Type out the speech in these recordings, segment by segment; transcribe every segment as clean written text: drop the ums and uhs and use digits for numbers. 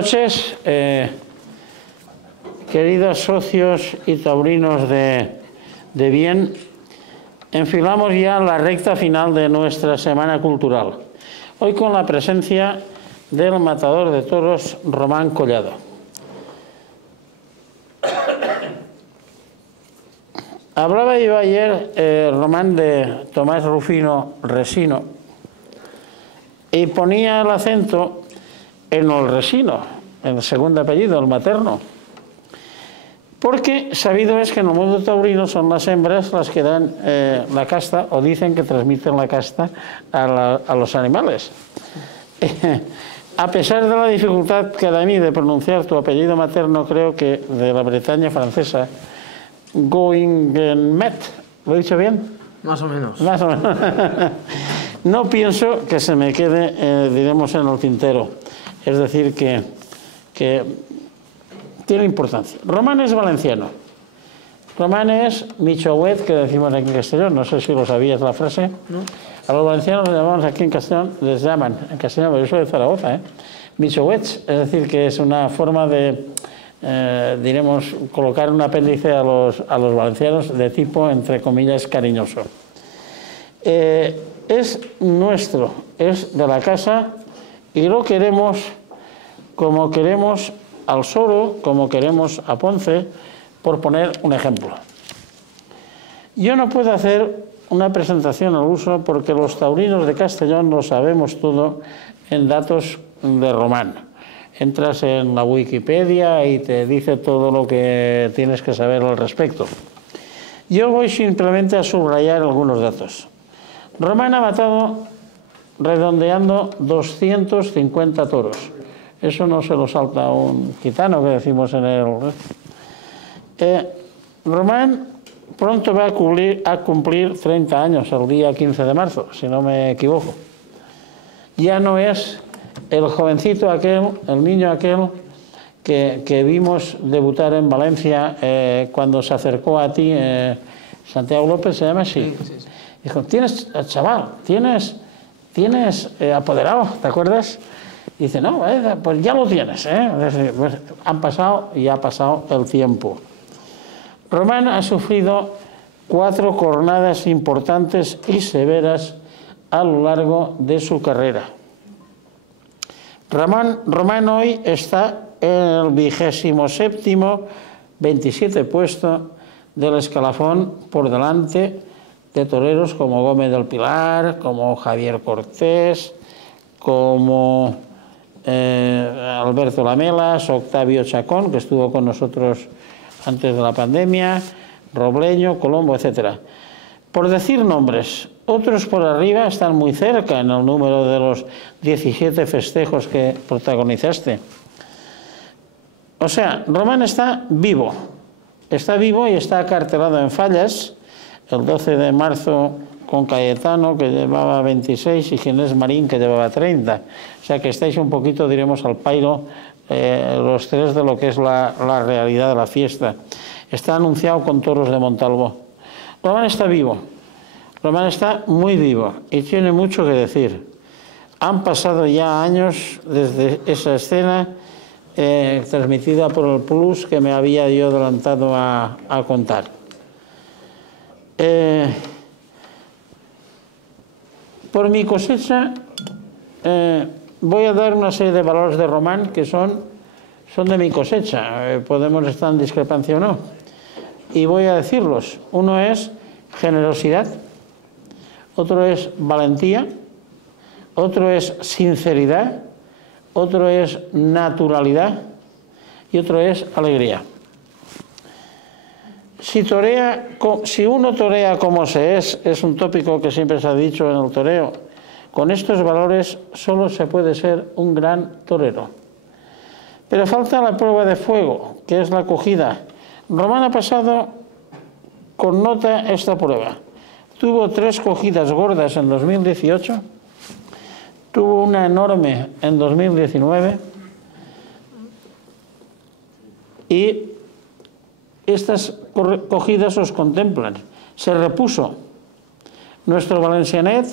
noches, queridos socios y taurinos de bien. Enfilamos ya la recta final de nuestra Semana Cultural. Hoy con la presencia del matador de toros, Román Collado. Hablaba yo ayer, Román, de Tomás Rufino Resino y ponía el acento en el Resino, en el segundo apellido, el materno. Porque sabido es que en el mundo taurino son las hembras las que dan la casta, o dicen que transmiten la casta a los animales. A pesar de la dificultad que da a mí de pronunciar tu apellido materno, creo que de la Bretaña francesa, Goingemet, ¿lo he dicho bien? Más o menos. Más o menos. No pienso que se me quede, diremos, en el tintero. Es decir, que tiene importancia. Román es valenciano. Román es michohuet, que decimos aquí en Castellón. No sé si lo sabías la frase. No. A los valencianos les llamamos aquí en Castellón, les llaman, en Castellón, pero yo soy de Zaragoza, michohuets, es decir, que es una forma de, diremos, colocar un apéndice a los valencianos de tipo, entre comillas, cariñoso. Es nuestro, es de la casa y lo queremos como queremos al Soro, como queremos a Ponce, por poner un ejemplo. Yo no puedo hacer una presentación al uso porque los taurinos de Castellón lo sabemos todo en datos de Román. Entras en la Wikipedia y te dice todo lo que tienes que saber al respecto. Yo voy simplemente a subrayar algunos datos. Román ha matado, redondeando, 250 toros. Eso no se lo salta un gitano, que decimos en el... Román pronto va a cumplir 30 años, el día 15 de marzo, si no me equivoco. Ya no es el jovencito aquel, el niño aquel que vimos debutar en Valencia cuando se acercó a ti, Santiago López, ¿se llama así? Sí. Dijo, chaval, tienes apoderado, ¿te acuerdas? Y dice, no, pues ya lo tienes, Pues han pasado y ha pasado el tiempo. Román ha sufrido 4 cornadas importantes y severas a lo largo de su carrera. Román hoy está en el 27º, 27 puesto del escalafón, por delante de toreros como Gómez del Pilar, como Javier Cortés, como Alberto Lamelas, Octavio Chacón, que estuvo con nosotros antes de la pandemia, Robleño, Colombo, etc. Por decir nombres, otros por arriba están muy cerca en el número de los 17 festejos que protagonizaste. O sea, Román está vivo y está acartelado en Fallas, el 12 de marzo con Cayetano, que llevaba 26, y Ginés Marín, que llevaba 30. O sea que estáis un poquito, diremos, al pairo, los tres, de lo que es la realidad de la fiesta. Está anunciado con toros de Montalbó. Román está vivo, Román está muy vivo y tiene mucho que decir. Han pasado ya años desde esa escena transmitida por el Plus que me había yo adelantado a contar. Por mi cosecha voy a dar una serie de valores de Román que son de mi cosecha. Podemos estar en discrepancia o no. Y voy a decirlos. Uno es generosidad, otro es valentía, otro es sinceridad, otro es naturalidad y otro es alegría. Si uno torea como se es un tópico que siempre se ha dicho en el toreo, con estos valores solo se puede ser un gran torero. Pero falta la prueba de fuego, que es la cogida. Román ha pasado con nota esta prueba. Tuvo 3 cogidas gordas en 2018, tuvo una enorme en 2019 y estas cogidas os contemplan. Se repuso nuestro valencianet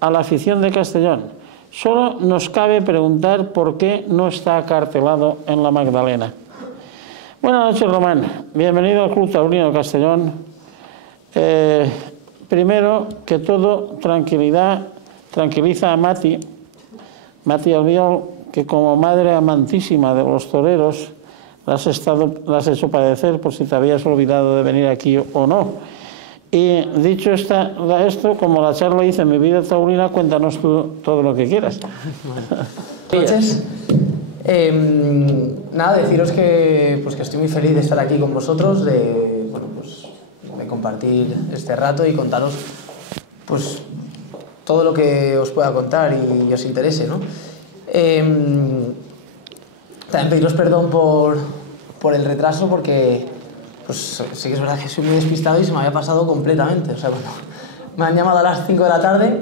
a la afición de Castellón. Solo nos cabe preguntar por qué no está acartelado en la Magdalena. Buenas noches, Román. Bienvenido al Club Taurino Castellón. Primero que todo, tranquiliza a Mati Albiol, que como madre amantísima de los toreros, las has hecho padecer por si te habías olvidado de venir aquí o no. Y dicho esto, como la charla dice Mi vida taurina, cuéntanos tú todo lo que quieras. Buenas noches. Nada, deciros que estoy muy feliz de estar aquí con vosotros, de compartir este rato y contaros pues todo lo que os pueda contar y os interese, ¿no? También pediros perdón por el retraso, porque pues sí que es verdad que soy muy despistado y se me había pasado completamente. O sea, bueno, me han llamado a las 5 de la tarde,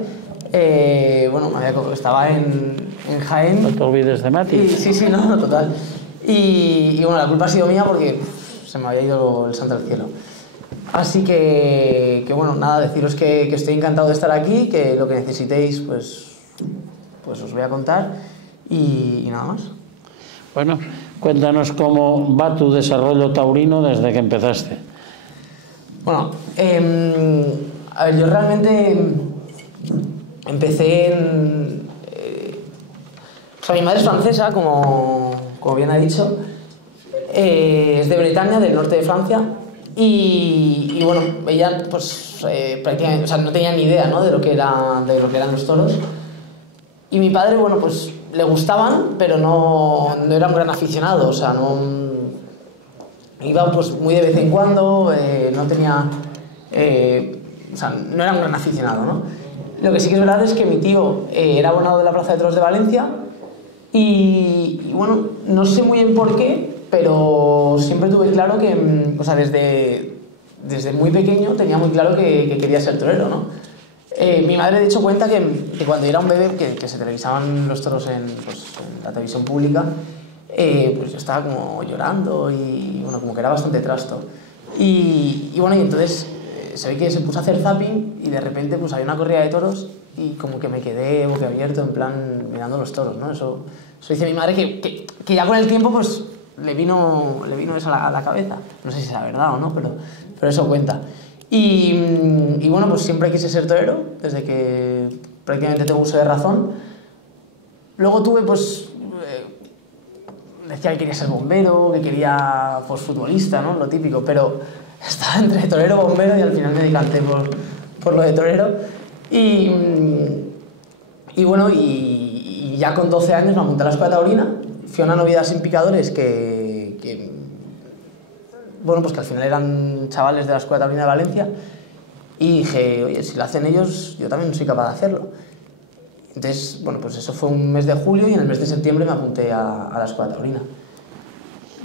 estaba en Jaén. No te olvides de Mati. Sí, no, total. Y bueno, la culpa ha sido mía porque se me había ido el santo al cielo. Así que bueno, nada, deciros que estoy encantado de estar aquí, que lo que necesitéis pues os voy a contar y nada más. Bueno, cuéntanos cómo va tu desarrollo taurino desde que empezaste. Bueno, a ver, yo realmente empecé o sea, mi madre es francesa, como bien ha dicho, es de Bretaña, del norte de Francia, y bueno, ella pues prácticamente, o sea, no tenía ni idea, ¿no?, de lo que eran los toros. Y mi padre, bueno, pues le gustaban, pero no era un gran aficionado, o sea, no iba pues muy de vez en cuando, no tenía, o sea, no era un gran aficionado, ¿no? Lo que sí que es verdad es que mi tío era abonado de la Plaza de Toros de Valencia y bueno, no sé muy bien por qué, pero siempre tuve claro que, o sea, desde muy pequeño tenía muy claro que quería ser torero, ¿no? Mi madre de hecho cuenta que cuando era un bebé, que se televisaban los toros en la televisión pública, pues yo estaba como llorando y bueno, como que era bastante trasto. Y bueno, y entonces se ve que se puso a hacer zapping y de repente pues había una corrida de toros y como que me quedé boquiabierto en plan mirando los toros, ¿no? Eso dice mi madre que ya con el tiempo pues le vino eso a la cabeza. No sé si es la verdad o no, pero eso cuenta. Y bueno, pues siempre quise ser torero, desde que prácticamente tengo uso de razón. Luego tuve, pues, decía que quería ser bombero, que quería, pues, futbolista, ¿no?, lo típico, pero estaba entre torero y bombero y al final me decanté por lo de torero. Y bueno, y ya con 12 años me apunté a la escuela taurina, fui a una noviedad sin picadores bueno, pues que al final eran chavales de la Escuela Taurina de Valencia y dije, oye, si lo hacen ellos, yo también soy capaz de hacerlo. Entonces, bueno, pues eso fue un mes de julio y en el mes de septiembre me apunté a la Escuela Taurina.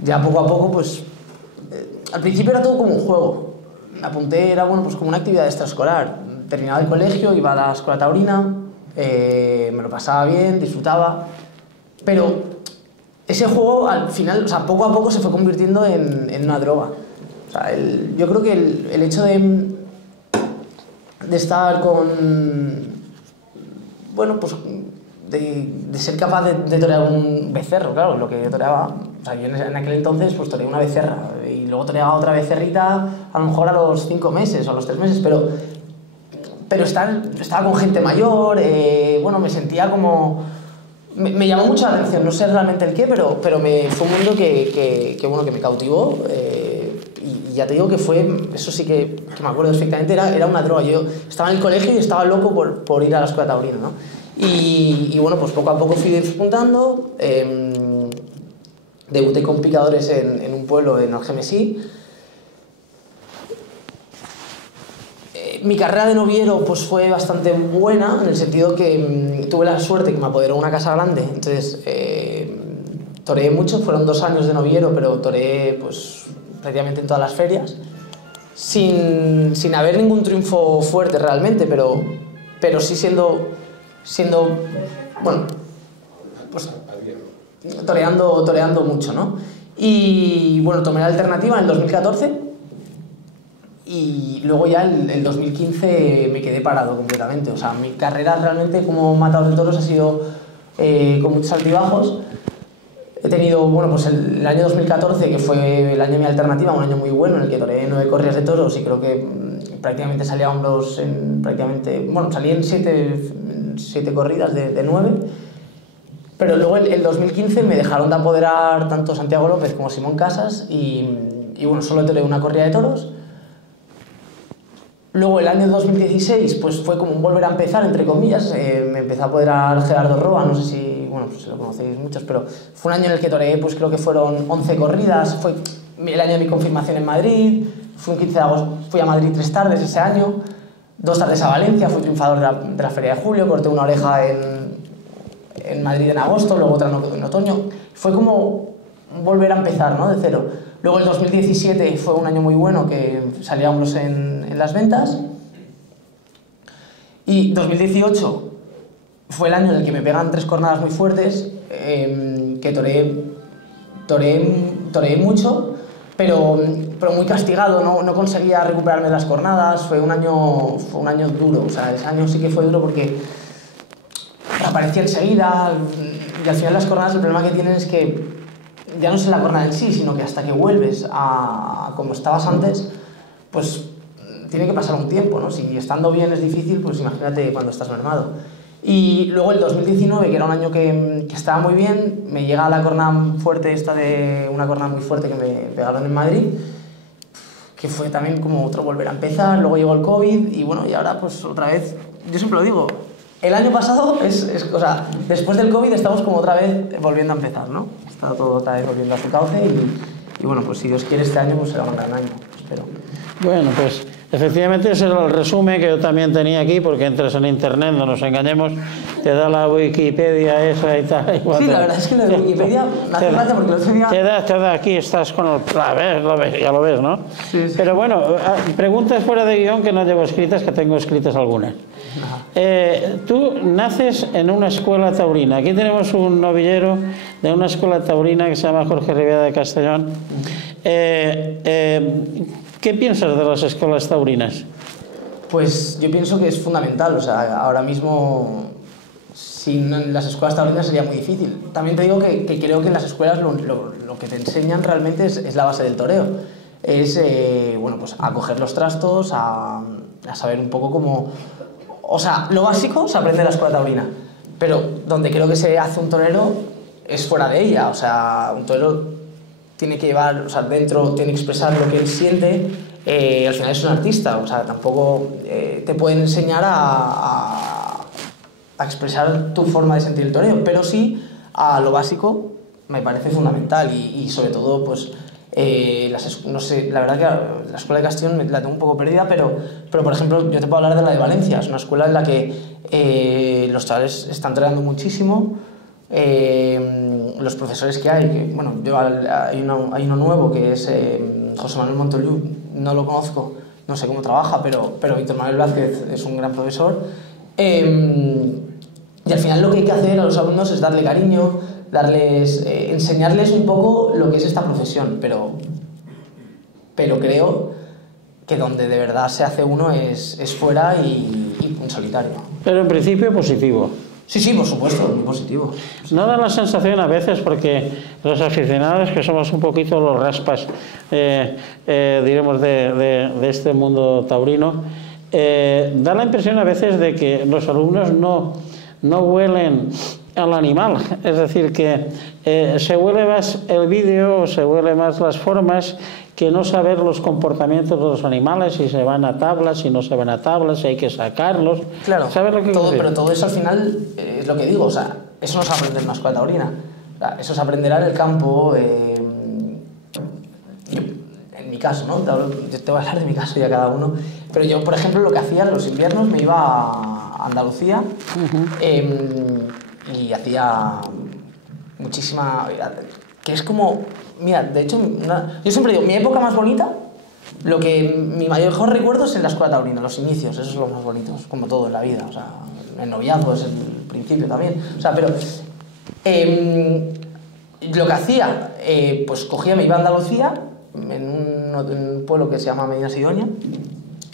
Ya poco a poco, pues, al principio era todo como un juego. Me apunté, era bueno, pues como una actividad extraescolar. Terminaba el colegio, iba a la Escuela Taurina, me lo pasaba bien, disfrutaba, pero ese juego al final, o sea, poco a poco se fue convirtiendo en una droga. O sea, yo creo que el hecho de estar con, bueno, pues de ser capaz de torear un becerro, claro, lo que yo toreaba, o sea, yo en aquel entonces pues toreé una becerra y luego toreaba otra becerrita a lo mejor a los 5 meses o a los 3 meses, pero estaba con gente mayor, bueno, me sentía como... Me llamó mucho la atención, no sé realmente el qué, pero fue un mundo que me cautivó, y ya te digo que fue, eso sí que me acuerdo perfectamente, era una droga. Yo estaba en el colegio y estaba loco por ir a la escuela taurina, ¿no? Y bueno, pues poco a poco fui despuntando, debuté con picadores en un pueblo en Algemesí. Mi carrera de noviero pues fue bastante buena, en el sentido que tuve la suerte que me apoderó una casa grande, entonces toreé mucho, fueron 2 años de noviero, pero toreé pues prácticamente en todas las ferias, sin haber ningún triunfo fuerte realmente, pero sí siendo bueno, pues toreando mucho, ¿no? Y bueno, tomé la alternativa en el 2014. Y luego ya el 2015 me quedé parado completamente. O sea, mi carrera realmente como matador de toros ha sido con muchos altibajos. He tenido, bueno, pues el año 2014, que fue el año de mi alternativa, un año muy bueno en el que toreé 9 corridas de toros y creo que prácticamente salí a hombros salí en 7 corridas de 9. Pero luego el 2015 me dejaron de apoderar tanto Santiago López como Simón Casas y bueno, solo toreé una corrida de toros. Luego el año 2016 pues fue como un volver a empezar, entre comillas. Me empezó a apoderar Gerardo Roa, no sé si, bueno, pues lo conocéis muchos, pero fue un año en el que toreé, pues creo que fueron 11 corridas. Fue el año de mi confirmación en Madrid. Fue un 15 de agosto, fui a Madrid 3 tardes ese año, 2 tardes a Valencia, fui triunfador de la Feria de Julio, corté una oreja en Madrid en agosto, luego otra en otoño. Fue como volver a empezar, ¿no? De cero. Luego el 2017 fue un año muy bueno, que salíamos en las ventas. Y 2018 fue el año en el que me pegan 3 cornadas muy fuertes, que toreé mucho, pero muy castigado, no conseguía recuperarme de las cornadas. Fue un año duro, o sea, ese año sí que fue duro porque aparecía enseguida y al final las cornadas el problema que tienen es que ya no es la cornada en sí, sino que hasta que vuelves a como estabas antes, pues tiene que pasar un tiempo, ¿no? Si estando bien es difícil, pues imagínate cuando estás mermado. Y luego el 2019, que era un año que estaba muy bien, me llega la cornada fuerte una cornada muy fuerte que me pegaron en Madrid, que fue también como otro volver a empezar. Luego llegó el COVID y bueno, y ahora pues otra vez, yo siempre lo digo, el año pasado o sea, después del COVID estamos como otra vez volviendo a empezar, ¿no? Está todo otra vez volviendo a su cauce y bueno, pues si Dios quiere este año, pues será un gran año, espero. Bueno, pues efectivamente ese era el resumen que yo también tenía aquí, porque entras en internet, no nos engañemos, te da la Wikipedia esa y tal. Igual sí, la verdad es que lo de Wikipedia me hace gracia porque el otro día... Te da aquí, estás con el... ya lo ves, ¿no? Sí, sí. Pero bueno, preguntas fuera de guión que no llevo escritas, que tengo escritas algunas. Tú naces en una escuela taurina. Aquí tenemos un novillero de una escuela taurina que se llama Jorge Rivera de Castellón. ¿Qué piensas de las escuelas taurinas? Pues yo pienso que es fundamental. O sea, ahora mismo sin las escuelas taurinas sería muy difícil. También te digo que creo que en las escuelas lo que te enseñan realmente es la base del toreo. Es bueno, pues a coger los trastos, a saber un poco cómo... O sea, lo básico se aprende en la escuela taurina, pero donde creo que se hace un torero es fuera de ella. O sea, un torero tiene que llevar, o sea, dentro tiene que expresar lo que él siente. Al final es un artista, o sea, tampoco te pueden enseñar a expresar tu forma de sentir el toreo, pero sí a lo básico me parece fundamental y sobre todo, pues, no sé, la verdad que la escuela de Castellón la tengo un poco perdida, pero por ejemplo, yo te puedo hablar de la de Valencia. Es una escuela en la que los chavales están toreando muchísimo. Los profesores que hay, que, bueno, hay uno nuevo que es José Manuel Montoliu, no lo conozco, no sé cómo trabaja, pero Víctor Manuel Blázquez es un gran profesor. Y al final lo que hay que hacer a los alumnos es darle cariño, enseñarles un poco lo que es esta profesión, pero creo que donde de verdad se hace uno es fuera y en solitario. Pero en principio positivo. Sí, por supuesto, muy positivo. ¿No da la sensación a veces, porque los aficionados que somos un poquito los raspas, diremos, de este mundo taurino, da la impresión a veces de que los alumnos no huelen al animal? Es decir, que se huele más el vídeo, se huele más las formas, que no saber los comportamientos de los animales, si se van a tablas, si no se van a tablas, si hay que sacarlos. Claro, ¿Sabes lo que pero todo eso al final es lo que digo, o sea, eso no se aprende en una escuela taurina, o sea, eso se aprenderá en el campo. En mi caso, ¿no? Yo te voy a hablar de mi caso y a cada uno, pero yo, por ejemplo, lo que hacía en los inviernos, me iba a Andalucía y hacía muchísima... que es como... Mira, de hecho, yo siempre digo, mi época más bonita, mi mejor recuerdo es en la escuela taurina, los inicios, esos son los más bonitos, como todo en la vida, o sea, el noviazgo es el principio también, o sea, pero lo que hacía, pues me iba a Andalucía, en un pueblo que se llama Medina Sidonia,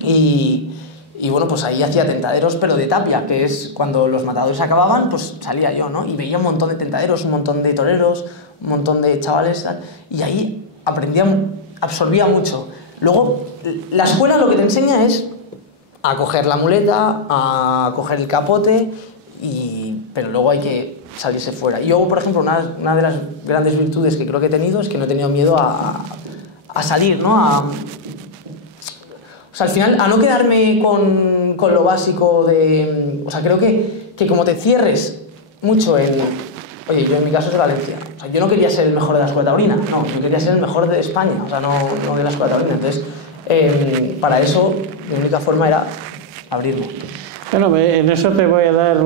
y Y bueno, pues ahí hacía tentaderos, pero de tapia, que es cuando los matadores acababan, pues salía yo, ¿no? Y veía un montón de tentaderos, un montón de toreros, un montón de chavales, tal, y ahí absorbía mucho. Luego, la escuela lo que te enseña es a coger la muleta, a coger el capote, pero luego hay que salirse fuera. Yo, por ejemplo, una de las grandes virtudes que creo que he tenido es que no he tenido miedo a salir, ¿no? O sea, al final, a no quedarme con lo básico de... O sea, creo que como te cierres mucho en... Oye, yo en mi caso es de Valencia. O sea, yo no quería ser el mejor de la escuela taurina, no, yo quería ser el mejor de España, o sea, no de la escuela taurina. Entonces, para eso, mi única forma era abrirme. Bueno, en eso te voy a dar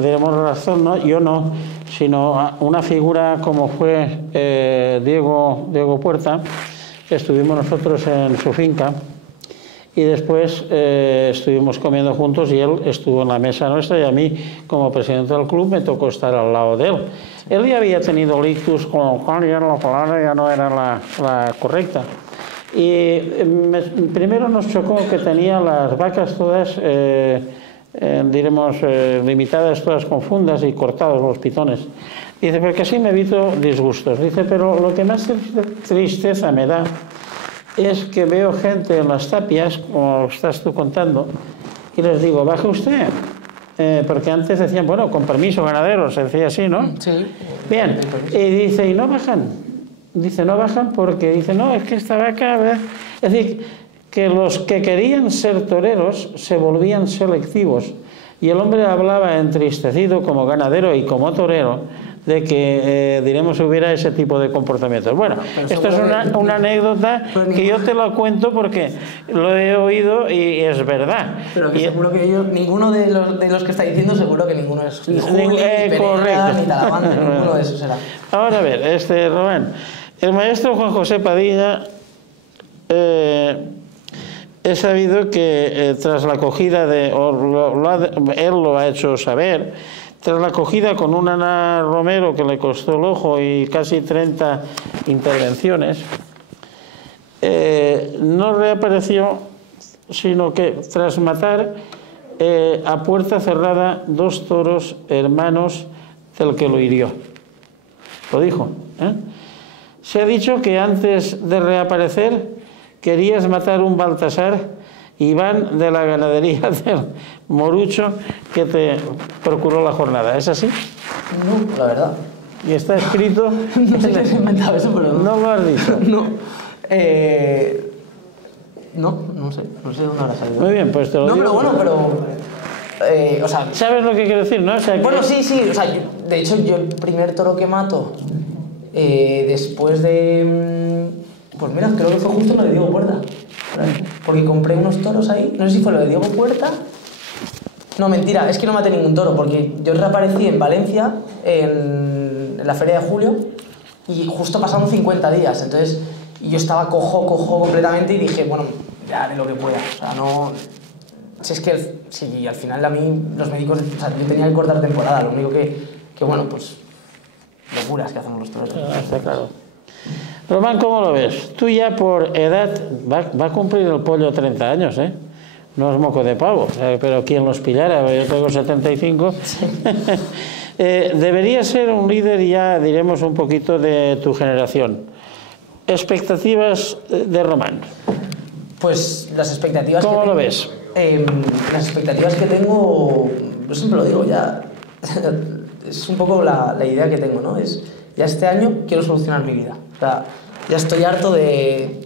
digamos, razón, ¿no? Yo no, sino una figura como fue Diego Puerta, que estuvimos nosotros en su finca, y después estuvimos comiendo juntos y él estuvo en la mesa nuestra y a mí, como presidente del club, me tocó estar al lado de él. Él ya había tenido un ictus, con lo cual ya la palabra ya no era la correcta. Y primero nos chocó que tenía las vacas todas, diremos, limitadas, todas con fundas y cortados los pitones. Dice, porque así me evito disgustos. Dice, pero lo que más tristeza me da es que veo gente en las tapias, como estás tú contando, y les digo, baje usted, porque antes decían, bueno, con permiso, ganaderos, se decía así, ¿no? Sí. Bien, y dice, y no bajan. Dice, no bajan porque, dice, no, es que esta vaca, ¿verdad? Es decir, que los que querían ser toreros se volvían selectivos. Y el hombre hablaba entristecido como ganadero y como torero de que, diremos, hubiera ese tipo de comportamientos. Bueno, esto es una anécdota que yo te la cuento porque lo he oído y es verdad. Pero que seguro que ninguno de los que está diciendo, seguro que ninguno es ni Juli, ni Pereira, ni Talavante, ninguno de esos será. Ahora a ver, Román, el maestro Juan José Padilla, he sabido que tras la acogida él lo ha hecho saber, tras la acogida con una Ana Romero que le costó el ojo y casi 30 intervenciones, no reapareció, sino que tras matar a puerta cerrada 2 toros hermanos del que lo hirió. Lo dijo, ¿eh? Se ha dicho que antes de reaparecer querías matar un Baltasar Iván de la ganadería del Morucho que te procuró la jornada. ¿Es así? No, la verdad. Y está escrito... No sé si has inventado eso, pero... No lo has dicho. No. No sé dónde habrá salido. Muy bien, pues te lo digo. No, pero bueno, pero... o sea, ¿sabes lo que quiero decir, no? O sea, bueno, sí, o sea, de hecho yo el primer toro que mato, después de... Pues mira, creo que fue justo lo de Diego Puerta. Porque compré unos toros ahí, no sé si fue lo de Diego Puerta. No, mentira, es que no maté ningún toro, porque yo reaparecí en Valencia, en la feria de julio, y justo pasaron 50 días, entonces yo estaba cojo completamente y dije, bueno, ya haré lo que pueda, o sea, no... Si es que si al final a mí los médicos, o sea, yo tenía que cortar temporada, lo único que bueno, pues locuras que hacemos los toros. Está claro. Román, ¿cómo lo ves? Tú ya por edad, va a cumplir el pollo 30 años, ¿eh? No es moco de pavo, pero quien los pillara, yo tengo 75. Sí. Debería ser un líder ya, diremos, un poquito de tu generación. ¿Expectativas de Román? Pues las expectativas ¿Cómo lo ves? Las expectativas que tengo, yo siempre lo digo, ya es un poco la idea que tengo, ¿no? Es, ya este año quiero solucionar mi vida. O sea, ya estoy harto de...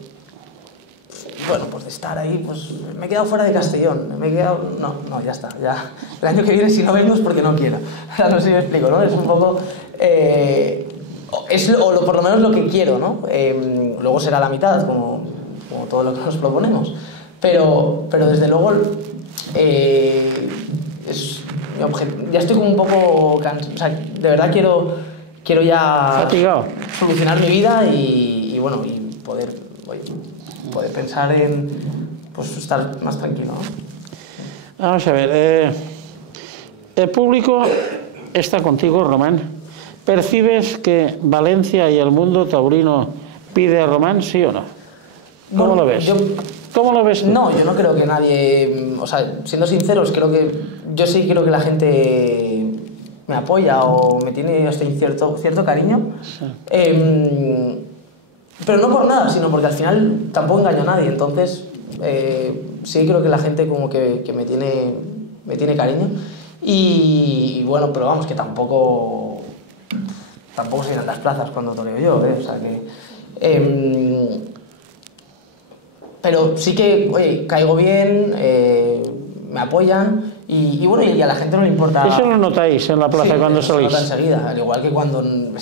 Bueno, pues de estar ahí, pues me he quedado fuera de Castellón, No, ya está, ya. El año que viene si no vengo es porque no quiero. O sea, no sé si me explico, ¿no? Es un poco... por lo menos lo que quiero, ¿no? Luego será la mitad, como todo lo que nos proponemos. Pero desde luego, es mi objetivo. Ya estoy como un poco cansado, o sea, de verdad quiero ya... Fatigado. Solucionar mi vida y bueno, y poder pensar en pues estar más tranquilo, ¿no? Vamos a ver, el público está contigo, Román. ¿Percibes que Valencia y el mundo taurino pide a Román, sí o no? ¿Cómo lo ves? Yo ¿Cómo lo ves tú? No, yo no creo que nadie... O sea, siendo sinceros, yo sí creo que la gente me apoya o me tiene hasta cierto cariño. Sí. Pero no por nada, sino porque al final tampoco engaño a nadie. Entonces, sí creo que la gente como que me tiene cariño. Y bueno, pero vamos, que tampoco se llenan las plazas cuando toreo yo, ¿eh? O sea que... pero sí que, oye, caigo bien, me apoyan y bueno, y a la gente no le importa... Eso lo notáis en la plaza, sí, cuando salís. Se nota enseguida, al igual que cuando no.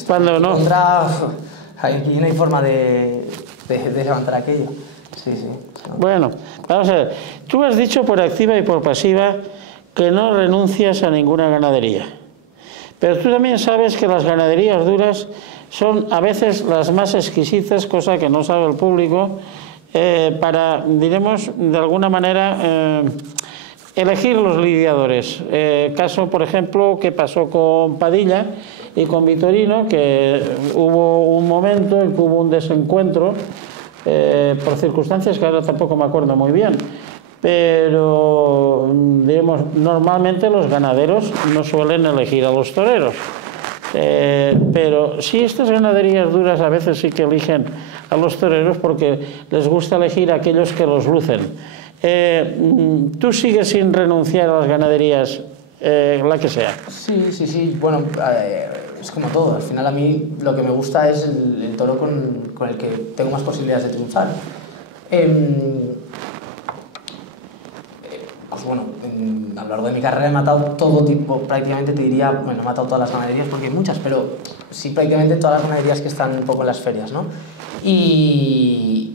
Aquí no hay forma de levantar aquello. Sí. No. Bueno, vamos a ver. Tú has dicho por activa y por pasiva que no renuncias a ninguna ganadería. Pero tú también sabes que las ganaderías duras son a veces las más exquisitas, cosa que no sabe el público, para, diremos, de alguna manera, elegir los lidiadores. Caso, por ejemplo, que pasó con Padilla y con Vitorino, que hubo un momento en que hubo un desencuentro, por circunstancias que ahora tampoco me acuerdo muy bien, pero digamos, normalmente los ganaderos no suelen elegir a los toreros, pero sí, estas ganaderías duras a veces sí que eligen a los toreros porque les gusta elegir a aquellos que los lucen. ¿Tú sigues sin renunciar a las ganaderías, la que sea? Sí. Bueno, es como todo. Al final a mí lo que me gusta es el toro con el que tengo más posibilidades de triunfar. Pues bueno, a lo largo de mi carrera he matado todo tipo, prácticamente te diría, bueno, he matado todas las ganaderías porque hay muchas, pero sí prácticamente todas las ganaderías que están un poco en las ferias, ¿no? Y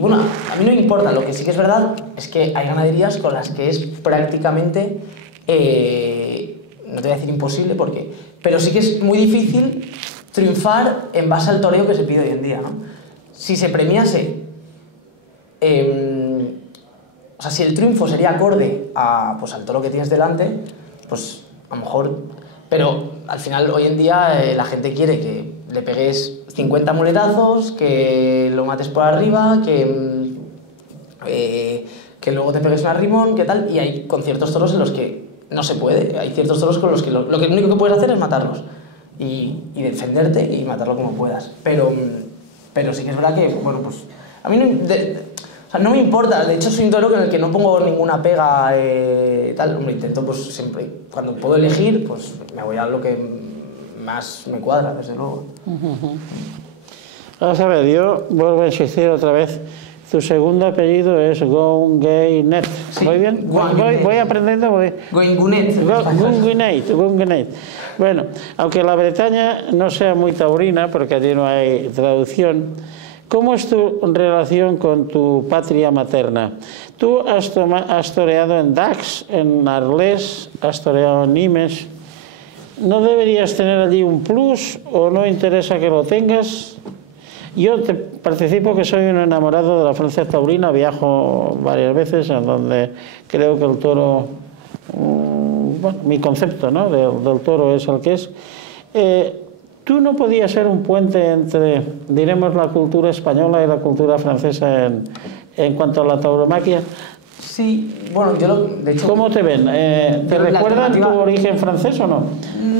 bueno, a mí no me importa, lo que sí que es verdad es que hay ganaderías con las que es prácticamente, no te voy a decir imposible porque, pero sí que es muy difícil triunfar en base al toreo que se pide hoy en día, ¿no? Si se premiase, o sea, si el triunfo sería acorde pues, al toro que tienes delante, pues a lo mejor... Pero al final, hoy en día, la gente quiere que le pegues 50 muletazos, que lo mates por arriba, que luego te pegues un arrimón, que tal, y hay con ciertos toros en los que no se puede. Hay ciertos toros con los que lo único que puedes hacer es matarlos y defenderte y matarlo como puedas. Pero sí que es verdad que, bueno, pues a mí no me importa. De hecho, soy un toro en el que no pongo ninguna pega, tal. Hombre, intento, pues siempre, cuando puedo elegir, pues me voy a lo que más me cuadra, desde luego. Vamos a ver, yo vuelvo a insistir otra vez. Tu segundo apellido es Gounguenet. Sí, ¿Voy bien? Voy aprendiendo. Gounguenet. Bueno, aunque la Bretaña no sea muy taurina, porque allí no hay traducción, ¿cómo es tu relación con tu patria materna? Tú has toreado en Dax, en Arles, has toreado en Nimes. ¿No deberías tener allí un plus o no interesa que lo tengas? Yo te participo que soy un enamorado de la Francia taurina, viajo varias veces, en donde creo que el toro, bueno, mi concepto, ¿no?, del toro es el que es. ¿Tú no podías ser un puente entre, diremos, la cultura española y la cultura francesa en cuanto a la tauromaquia? Sí, bueno, de hecho... ¿Cómo te ven? ¿Te recuerdan tu origen francés o no?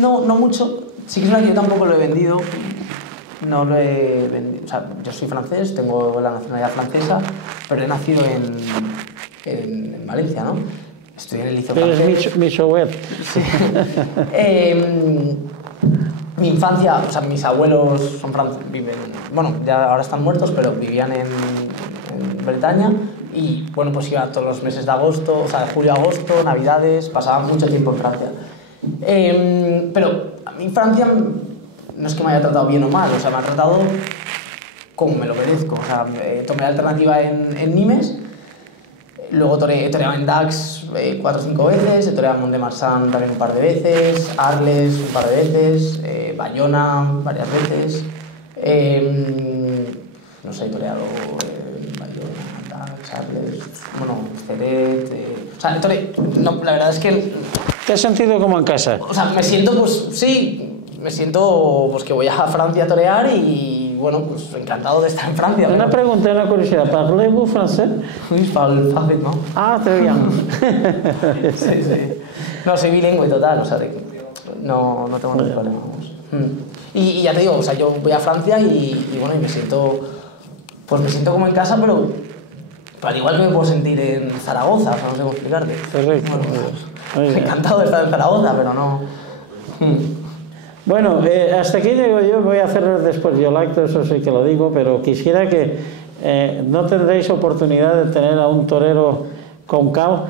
No mucho. Sí que es verdad que yo tampoco lo he vendido. No lo he vendido. O sea, yo soy francés, tengo la nacionalidad francesa, pero he nacido en Valencia, ¿no? Estudié en el liceo francés. Eres Michouet. Sí. Mi infancia, o sea, mis abuelos son viven, bueno, ya ahora están muertos, pero vivían en Bretaña y, bueno, pues iba todos los meses de agosto, o sea, de julio a agosto, navidades, pasaba mucho tiempo en Francia. Pero a mí Francia no es que me haya tratado bien o mal, o sea, me ha tratado como me lo merezco. O sea, tomé la alternativa en Nimes, luego he toreado en Dax 4 o 5 veces, he toreado en Mont-de-Marsan también un par de veces, Arles un par de veces, Bayona varias veces, no sé, he toreado Bayona, Dax, Arles, bueno, Ceret, o sea, no, la verdad es que... ¿Te has sentido como en casa? O sea, me siento, pues sí, me siento pues que voy a Francia a torear y bueno, pues encantado de estar en Francia. Una pregunta, una curiosidad. ¿Parlez-vous français? Oui, je parle parfaitement. Ah, très bien. Sí, sí. No, soy bilingüe total, o sea, no tengo ningún problema. Y ya te digo, o sea, yo voy a Francia y bueno, y me siento como en casa, pero al igual que me puedo sentir en Zaragoza, o sea, no sé cómo explicarte. Correcto. Bueno, encantado de estar en Zaragoza, pero no... Bueno, hasta aquí llego yo, voy a hacer después yo el acto, eso sí que lo digo, pero quisiera que no tendréis oportunidad de tener a un torero con cal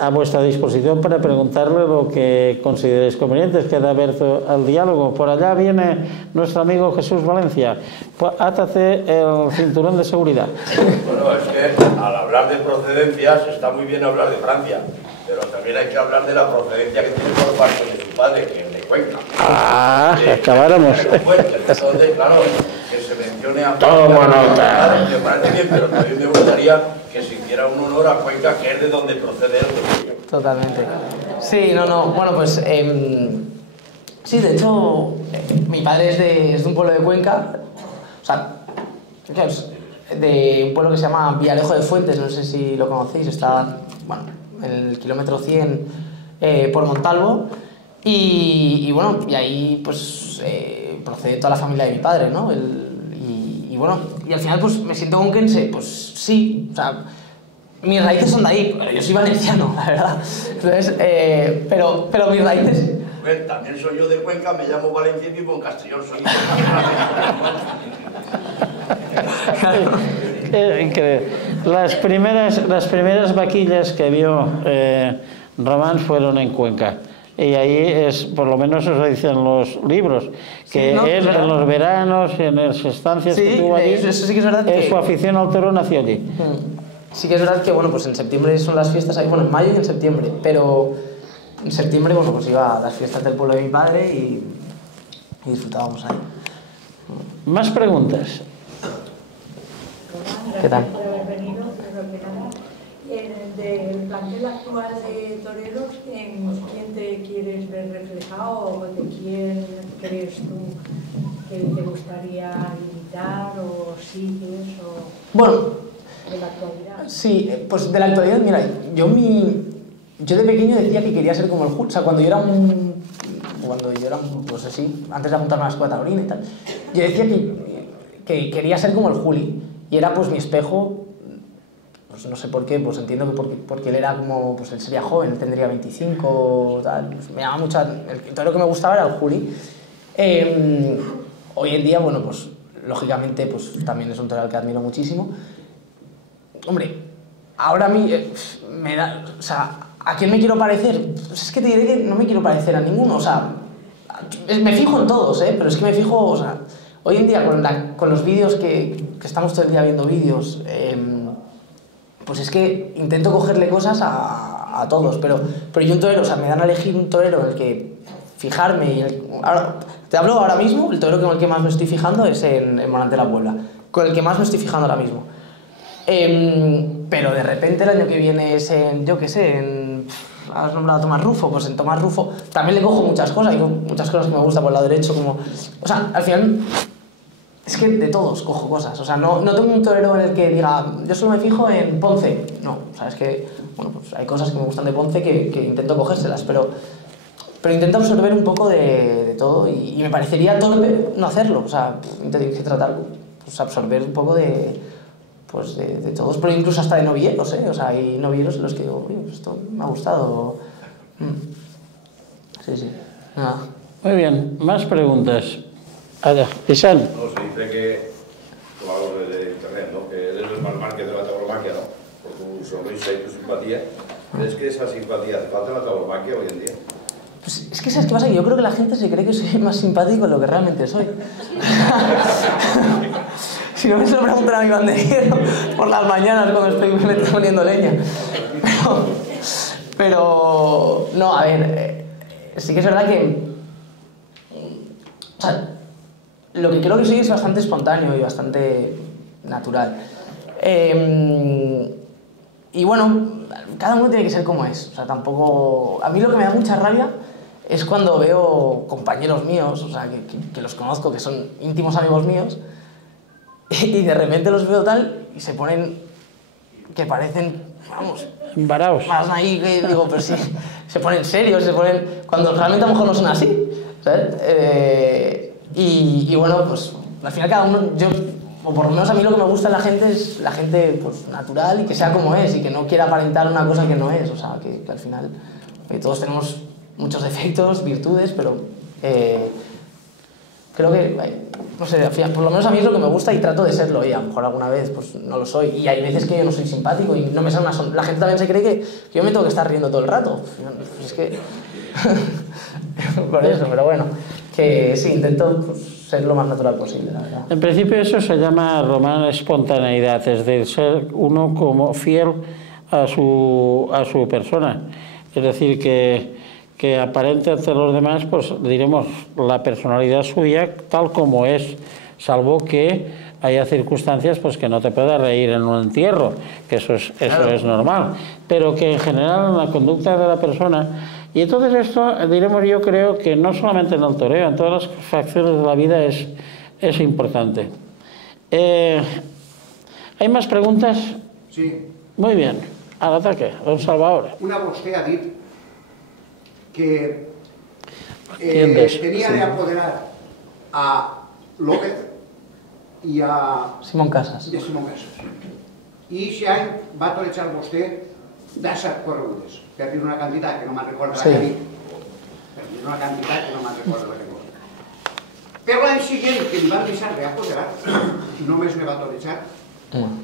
a vuestra disposición para preguntarle lo que consideréis conveniente, queda abierto al diálogo. Por allá viene nuestro amigo Jesús Valencia, pues átate el cinturón de seguridad. Bueno, es que al hablar de procedencias está muy bien hablar de Francia, pero también hay que hablar de la procedencia que tiene por parte de su padre, que es de Cuenca. Ah, acabáramos. Entonces, claro, que se mencione a Toma nota. Me parece bien, pero también me gustaría que se hiciera un honor a Cuenca, que es de donde procede el. Totalmente. Sí, no. Bueno, pues sí, de hecho, mi padre es de un pueblo de Cuenca, o sea, de un pueblo que se llama Villarejo de Fuentes, no sé si lo conocéis, está, bueno, en el kilómetro 100 por Montalvo, y bueno, y ahí pues procede toda la familia de mi padre, ¿no? Y bueno, y al final pues me siento conquense, pues sí, o sea, mis raíces son de ahí, pero yo soy valenciano, la verdad. Entonces, pero mis raíces... Bueno, también soy yo de Cuenca, me llamo Valencia y vivo en Castellón, soy Increíble. Las primeras vaquillas que vio Román fueron en Cuenca. Y ahí es, por lo menos eso dicen los libros, que sí, ¿no? él Claro. En los veranos, en las estancias sí, que tuvo allí, eso sí que es verdad que... su afición al toro nació allí. Sí que es verdad que, bueno, pues en septiembre son las fiestas ahí, bueno, en mayo y en septiembre, pero en septiembre, bueno, pues iba a las fiestas del pueblo de mi padre y disfrutábamos ahí. Más preguntas. ¿Qué tal? Del plantel actual de toreros, ¿en quién te quieres ver reflejado o de quién crees tú que te gustaría imitar o sigues o Bueno, de la actualidad? sí, pues de la actualidad, mira, yo de pequeño decía que quería ser como el Juli, o sea, cuando yo era pues así, antes de apuntarme a la escuela taurina y tal, yo decía que quería ser como el Juli, y era pues mi espejo. Pues no sé por qué, pues entiendo que porque él era como, pues él sería joven, él tendría 25, tal, pues me llamaba mucho, todo lo que me gustaba era el Juli. Hoy en día, bueno, pues lógicamente, pues también es un torero al que admiro muchísimo. Hombre, ahora a mí me da, o sea, ¿a quién me quiero parecer? Pues es que te diré que no me quiero parecer a ninguno, o sea, me fijo en todos, pero es que me fijo, o sea, hoy en día con los vídeos que estamos todo el día viendo vídeos, pues es que intento cogerle cosas a todos, pero yo un torero, o sea, me dan a elegir un torero en el que fijarme y ahora, te hablo ahora mismo, el torero con el que más me estoy fijando es en Morante de la Puebla, con el que más me estoy fijando ahora mismo. Pero de repente el año que viene es en, yo qué sé, has nombrado a Tomás Rufo, pues en Tomás Rufo también le cojo muchas cosas, hay muchas cosas que me gustan por el lado derecho, como, o sea, al final... Es que de todos cojo cosas, o sea, no tengo un torero en el que diga, yo solo me fijo en Ponce. No, o sea, es que, bueno, pues hay cosas que me gustan de Ponce que intento cogérselas, pero intento absorber un poco de todo y me parecería torpe no hacerlo, o sea, hay que tratar, pues absorber un poco de todos, pero incluso hasta de novieros, o sea, hay novieros en los que digo, oye, pues esto me ha gustado. Sí. Nada. Muy bien, más preguntas. Allá, Isan. No, se dice que, como algo de internet, ¿no? Que eres el Marmárquez de la tauromaquia, ¿no? Por tu sonrisa y tu simpatía. ¿Crees que esa simpatía hace falta en la tauromaquia hoy en día? Pues es que ¿sabes qué pasa? Yo creo que la gente se cree que soy más simpático de lo que realmente soy. Si no me se lo preguntan a mi banderillero por las mañanas cuando estoy poniendo leña. Pero no, a ver, sí que es verdad que... O sea, lo que creo que soy es bastante espontáneo y bastante natural. Y bueno, cada uno tiene que ser como es. O sea, tampoco... A mí lo que me da mucha rabia es cuando veo compañeros míos, o sea, que los conozco, que son íntimos amigos míos, y de repente los veo tal y se ponen, que parecen, vamos, embarados. más ahí que digo, pero sí, se ponen serios, se ponen, cuando realmente a lo mejor no son así, ¿sabes? Y bueno, pues al final cada uno, yo, o por lo menos a mí lo que me gusta en la gente es la gente pues natural y que sea como es y que no quiera aparentar una cosa que no es, o sea, que al final todos tenemos muchos defectos, virtudes, pero creo que, no sé, al final, por lo menos a mí es lo que me gusta y trato de serlo, y a lo mejor alguna vez pues no lo soy, y hay veces que yo no soy simpático y no me sale la gente también se cree que yo me tengo que estar riendo todo el rato, pues es que por eso, pero bueno, que sí, intento pues, ser lo más natural posible, la verdad. En principio eso se llama, Román, espontaneidad, es decir, ser uno como fiel a su persona, es decir, que aparente ante los demás, pues diremos, la personalidad suya tal como es, salvo que haya circunstancias pues que no te puedas reír en un entierro, que eso es normal, pero que en general en la conducta de la persona, y entonces esto, diremos, yo creo que no solamente en el toreo, en todas las facciones de la vida es importante. ¿Hay más preguntas? Sí. Muy bien, al ataque, don Salvador. Una vostè ha dit que Entiendes, tenia sí. d'apoderar a López i a Simón Casas. Simón Casas. I aquest any va torejar vostè 17 corregudes, per dir una quantitat que no me'n recordo la que ha dit. Per dir una quantitat que no me'n recordo la que ha dit. Però l'any següent, que li van deixar d'apoderar, només me va torejar una.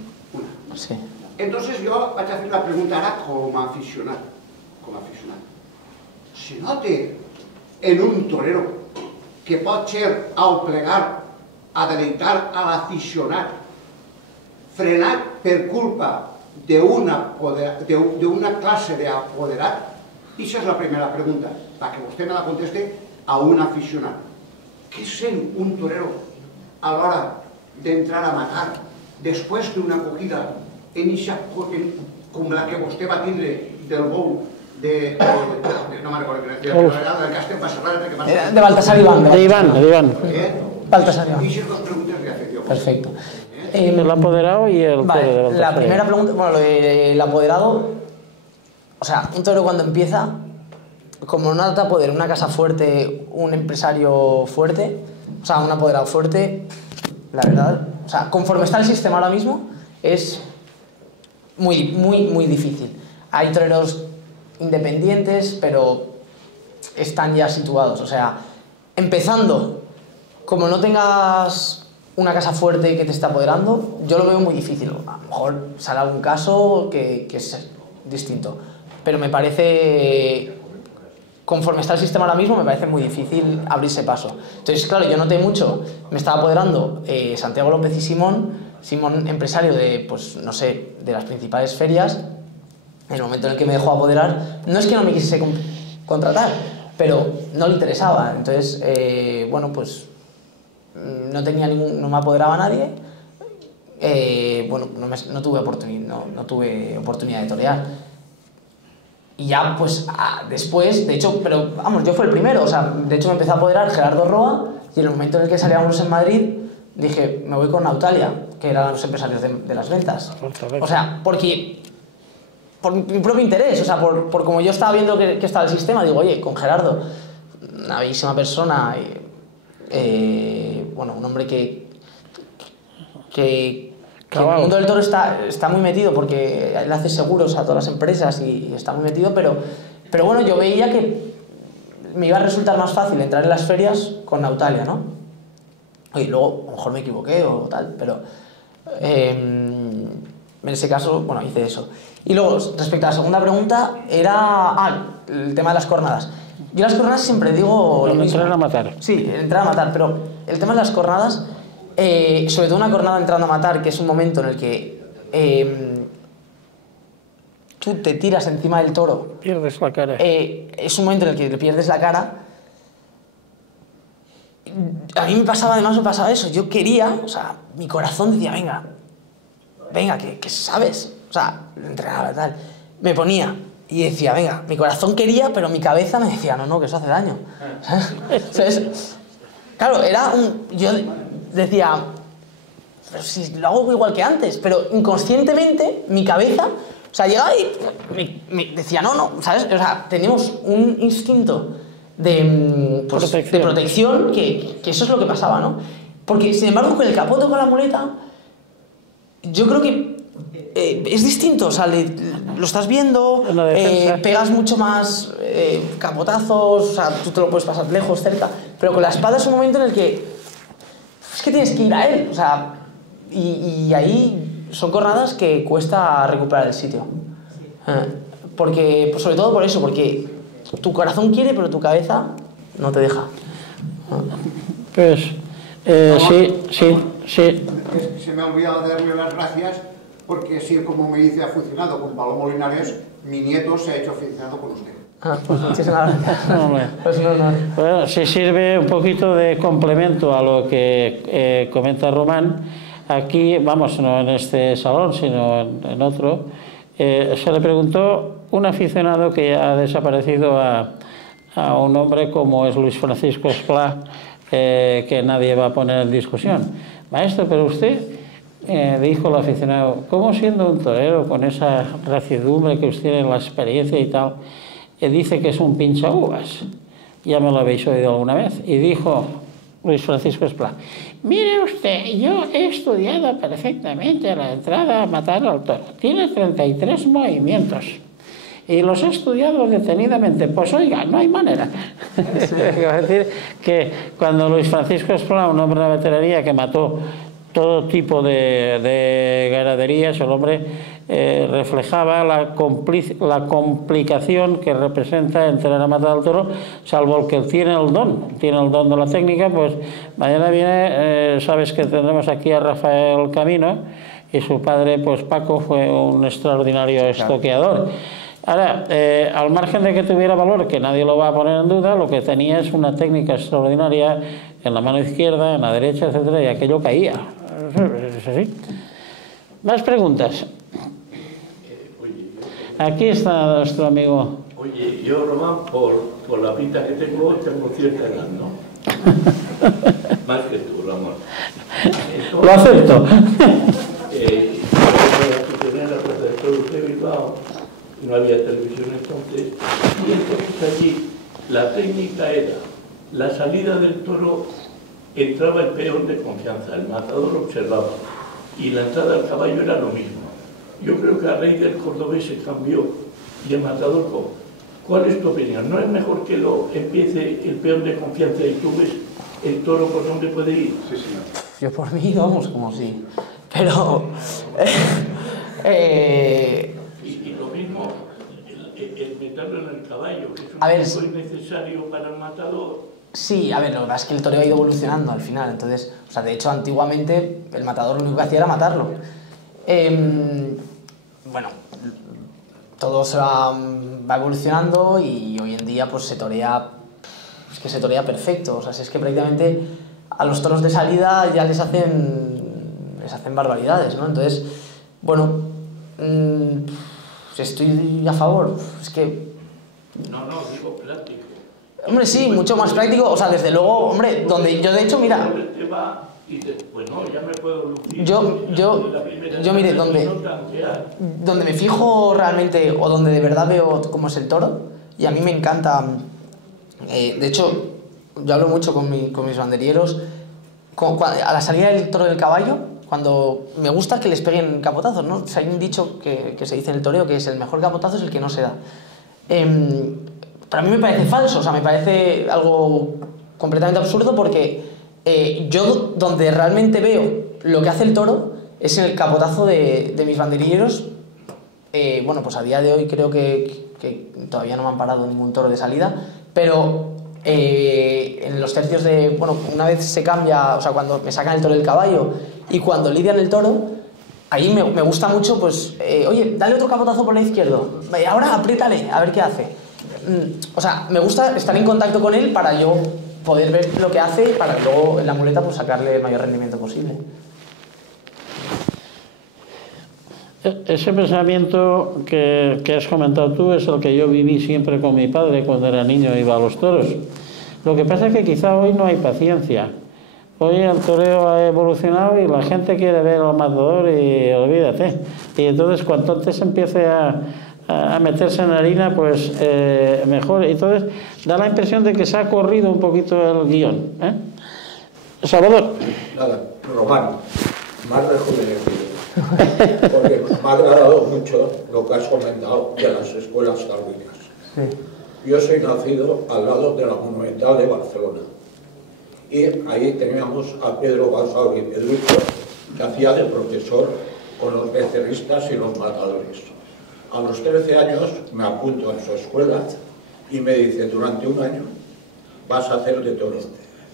Sí. Entonces jo vaig a fer la pregunta ara com a aficionat. Si no té en un torero que pot ser al plegar, a deleitar a l'aficionat, frenat per culpa d'una classe d'apoderat, aquesta és la primera pregunta, perquè vostè me la conteste a un aficionat. Què sent un torero a l'hora d'entrar a matar després d'una cogida com la que vostè va tindre del bou no me'n recordo del Castell Passerrada de Baltasar Iván. De Iván. Baltasar Iván. Y esas dos preguntas le hace yo. Perfecto. El apoderado y el vale, toro de Baltasar. La primera pregunta, bueno, el apoderado, o sea, un toro cuando empieza, como no te apodera una casa fuerte, un empresario fuerte, o sea, un apoderado fuerte, la verdad, o sea, conforme está el sistema ahora mismo, es muy difícil. Hay toreros independientes, pero están ya situados, o sea, empezando, como no tengas una casa fuerte que te está apoderando, yo lo veo muy difícil. A lo mejor sale algún caso que es distinto, pero me parece, conforme está el sistema ahora mismo, me parece muy difícil abrirse paso. Entonces, claro, yo noté mucho, me estaba apoderando Santiago López y Simón, empresario de, pues no sé, de las principales ferias. En el momento en el que me dejó apoderar, no es que no me quisiese contratar, pero no le interesaba. Entonces, bueno, pues no me apoderaba nadie. Bueno, no tuve oportunidad de torear. Y ya, pues, después, de hecho, pero vamos, yo fui el primero. O sea, de hecho me empezó a apoderar Gerardo Roa, y en el momento en el que salíamos en Madrid, dije, me voy con Nautalia, que eran los empresarios de las ventas. O sea, por mi propio interés, o sea, por como yo estaba viendo que estaba el sistema, digo, oye, con Gerardo, una bellísima persona, bueno, un hombre que en el mundo del toro está muy metido, porque él hace seguros a todas las empresas y está muy metido, pero bueno, yo veía que me iba a resultar más fácil entrar en las ferias con Nautalia, ¿no? Oye, luego a lo mejor me equivoqué o tal, pero en ese caso, bueno, hice eso. Y luego, respecto a la segunda pregunta, era el tema de las cornadas. Yo las cornadas siempre digo lo mismo. Entrar a matar. Sí, entrar a matar, pero el tema de las cornadas, sobre todo una cornada entrando a matar, que es un momento en el que tú te tiras encima del toro. Pierdes la cara. Es un momento en el que le pierdes la cara. A mí me pasaba eso. Yo quería, o sea, mi corazón decía, venga, que sabes. O sea, entrenaba tal. Me ponía Y decía, venga, mi corazón quería, pero mi cabeza me decía, no, que eso hace daño. ¿Sabes? Claro, yo decía, pero si lo hago igual que antes, pero inconscientemente mi cabeza, o sea, llegaba y me decía, no, ¿sabes? O sea, tenemos un instinto de protección que eso es lo que pasaba, ¿no? Porque, sin embargo, con el capoto, con la muleta, yo creo que es distinto, o sea, lo estás viendo, pegas mucho más capotazos, o sea, tú te lo puedes pasar lejos, cerca, pero con la espada es un momento en el que es que tienes que ir a él, o sea, y ahí son cornadas que cuesta recuperar el sitio. Porque, pues sobre todo por eso, porque tu corazón quiere, pero tu cabeza no te deja. Pues, sí. Se me ha olvidado darle las gracias porque si como me dice ha funcionado con Palomo Linares, mi nieto se ha hecho aficionado con usted. Pues muchísimas gracias. Pues no. Bueno, si sirve un poquito de complemento a lo que comenta Román, aquí, vamos, no en este salón, sino en otro, se le preguntó un aficionado que ha desaparecido a un hombre como es Luis Francisco Esplá, que nadie va a poner en discusión. Maestro, pero usted, dijo el aficionado, ¿cómo siendo un torero con esa reciedumbre que usted tiene en la experiencia y tal, dice que es un pincha uvas? Ya me lo habéis oído alguna vez. Y dijo Luis Francisco Esplá, mire usted, yo he estudiado perfectamente la entrada a matar al toro. Tiene 33 movimientos. Y los he estudiado detenidamente. Pues oiga, no hay manera. Es decir, que cuando Luis Francisco Esplá, un hombre de la veteraría que mató todo tipo de ganaderías, el hombre reflejaba la complicación que representa entrenar a matar al toro, salvo el que tiene el don de la técnica. Pues mañana viene, sabes que tendremos aquí a Rafael Camino, y su padre, pues Paco, fue un extraordinario estoqueador. Ahora, al margen de que tuviera valor, que nadie lo va a poner en duda, lo que tenía es una técnica extraordinaria en la mano izquierda, en la derecha, etcétera, y aquello caía. Es así. Más preguntas. Aquí está nuestro amigo. Oye, yo, Román, por la pinta que tengo cierta edad, ¿no? Más que tú, Ramón. Lo acepto. Tenía la Plaza de Toros de Bilbao, no había televisión entonces, y entonces allí la técnica era la salida del toro, entraba el peón de confianza, el matador observaba, y la entrada al caballo era lo mismo. Yo creo que a raíz del cordobés se cambió y el matador, ¿cuál es tu opinión? ¿No es mejor que lo empiece el peón de confianza y tú ves el toro por dónde puede ir? Sí, señor. Yo por mí, vamos, como sí. Pero... Y lo mismo, el meterlo en el caballo, que es un poco innecesario para el matador. Sí, a ver, lo que pasa es que el toreo ha ido evolucionando al final, entonces, o sea, de hecho, antiguamente el matador lo único que hacía era matarlo. Bueno, todo se va evolucionando y hoy en día pues se torea, es que se torea perfecto, o sea, es que prácticamente a los toros de salida ya les hacen barbaridades, ¿no? Entonces, bueno, estoy a favor, es que... No, digo práctico. Hombre, sí, mucho más práctico, o sea, desde luego, hombre, donde yo de hecho, mira... Pues no, ya me puedo lucir. Yo mire, donde me fijo realmente, o donde de verdad veo cómo es el toro, y a mí me encanta, de hecho, yo hablo mucho con mis banderilleros, a la salida del toro del caballo, cuando me gusta que les peguen capotazos, ¿no? O sea, hay un dicho que se dice en el toreo, que es el mejor capotazo es el que no se da. Para mí me parece falso, o sea, me parece algo completamente absurdo porque yo donde realmente veo lo que hace el toro es en el capotazo de mis banderilleros. Bueno, pues a día de hoy creo que todavía no me han parado ningún toro de salida, pero en los tercios de... Bueno, una vez se cambia, o sea, cuando me sacan el toro del caballo y cuando lidian el toro, ahí me gusta mucho, pues, oye, dale otro capotazo por la izquierda, ahora apriétale, a ver qué hace. O sea, me gusta estar en contacto con él para yo poder ver lo que hace, para luego en la muleta pues sacarle el mayor rendimiento posible. Ese pensamiento que has comentado tú es el que yo viví siempre con mi padre cuando era niño, iba a los toros. Lo que pasa es que quizá hoy no hay paciencia. Hoy el toreo ha evolucionado y la gente quiere ver al matador y olvídate. Y entonces cuanto antes empiece a meterse en harina, pues mejor. Entonces da la impresión de que se ha corrido un poquito el guión. Salvador. Nada, Román, más rejuvenecido. Porque me ha agradado mucho lo que has comentado de las escuelas taurinas. Sí. Yo soy nacido al lado de la Monumental de Barcelona. Y ahí teníamos a Pedro Basauri Pedrucho, que hacía de profesor con los becerristas y los matadores. A los 13 años me apunto en su escuela y me dice, durante un año vas a hacer de toro.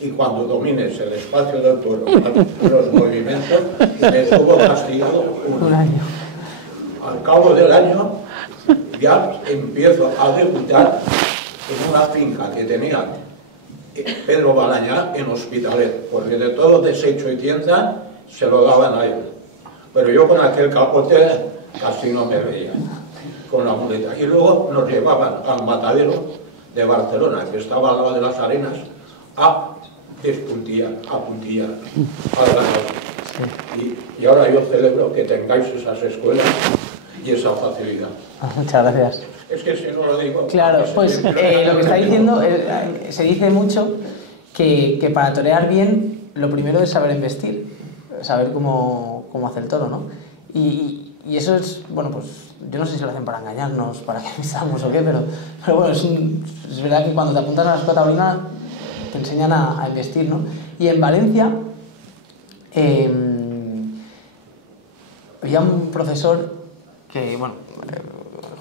Y cuando domines el espacio del toro, los movimientos, me estuvo castigado un año. Al cabo del año ya empiezo a debutar en una finca que tenía Pedro Balañá en Hospitalet, porque de todo desecho y tienda se lo daban a él. Pero yo con aquel capote casi no me veía, con la muleta. Y luego nos llevaban al matadero de Barcelona, que estaba al lado de las arenas, a despuntillar, a puntillar, al ganado. Y ahora yo celebro que tengáis esas escuelas y esa facilidad. Muchas gracias. Es que si no lo digo... Claro, pues lo que está diciendo, se dice mucho que para torear bien, lo primero es saber embestir, saber cómo hacer el toro, ¿no? Y eso es, bueno, pues yo no sé si lo hacen para engañarnos, para que pensamos o qué, pero bueno, es verdad que cuando te apuntas a la escuela taurina te enseñan a embestir, ¿no? Y en Valencia había un profesor que, bueno,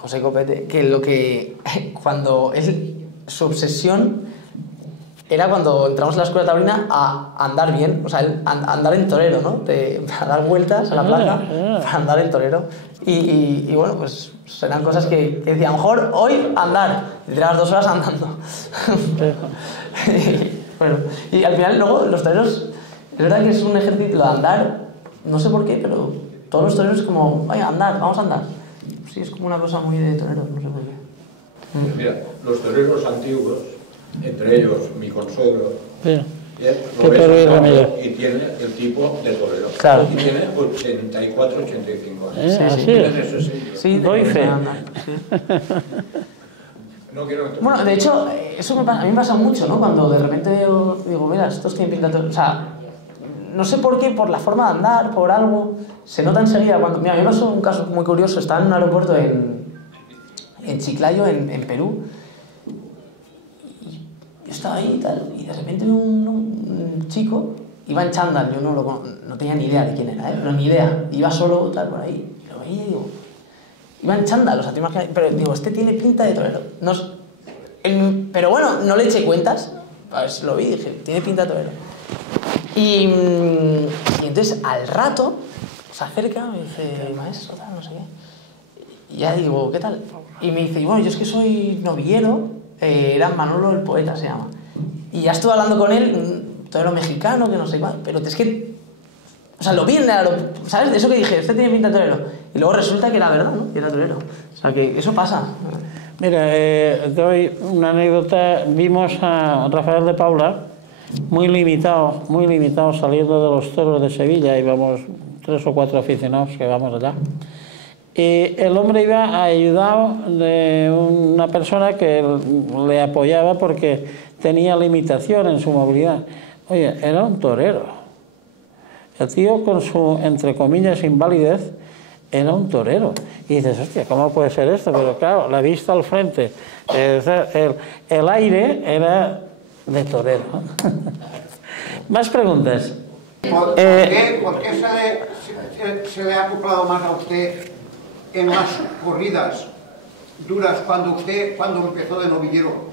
José Copete, que cuando su obsesión era cuando entramos a la escuela taurina a andar bien, o sea, andar en torero, ¿no? A dar vueltas a la plaza para andar en torero. Y bueno, pues eran cosas que decía, a lo mejor hoy andar, y te las 2 horas andando. Bueno, y al final luego los toreros, es verdad que es un ejercicio de andar, no sé por qué, pero todos los toreros es como, vaya, andar, vamos a andar. Sí, es como una cosa muy de toreros, no sé por qué. Mira, los toreros antiguos, entre ellos mi consuegro, Sí. lo ves y tiene el tipo de torero. Claro. Y tiene 84, 85 años. Sí, así Tiene es. ese sello. Sí, Doy fe. No quiero entrar. Bueno, de hecho, eso a mí me pasa mucho, ¿no? Cuando de repente yo digo, mira, estos tienen pinta de... O sea, no sé por qué, por la forma de andar, por algo, se nota enseguida cuando... Mira, a mí me pasó un caso muy curioso, estaba en un aeropuerto en Chiclayo, en Perú, y yo estaba ahí y tal, y de repente un chico iba en chándal, yo no tenía ni idea de quién era, pero ni idea, iba solo tal por ahí, y lo veía y digo... Iba en chándal, o sea, te imaginas, pero digo, este tiene pinta de torero. Pero bueno, no le eché cuentas, a ver si lo vi, dije, tiene pinta de torero. Y entonces al rato se acerca, me dice, maestro, tal, no sé qué. Y ya digo, ¿qué tal? Y me dice, bueno, yo es que soy novillero, era Manolo el Poeta, se llama. Y ya estuve hablando con él, un torero mexicano, que no sé cuál, pero es que... O sea, lo vi en el aeropuerto, ¿sabes? Eso que dije, este tiene pinta de torero. Y luego resulta que era verdad, ¿no? Que era torero. O sea, que eso pasa. Mira, doy una anécdota. Vimos a Rafael de Paula muy limitado saliendo de los toros de Sevilla. Íbamos 3 o 4 aficionados que vamos allá. Y el hombre iba ayudado de una persona que le apoyaba porque tenía limitación en su movilidad. Oye, era un torero. El tío con su, entre comillas, invalidez, era un torero. Y dices, hostia, ¿cómo puede ser esto? Pero claro, la vista al frente, el aire era de torero. Más preguntas. ¿Por qué se le ha acoplado más a usted en las corridas duras cuando empezó de novillero?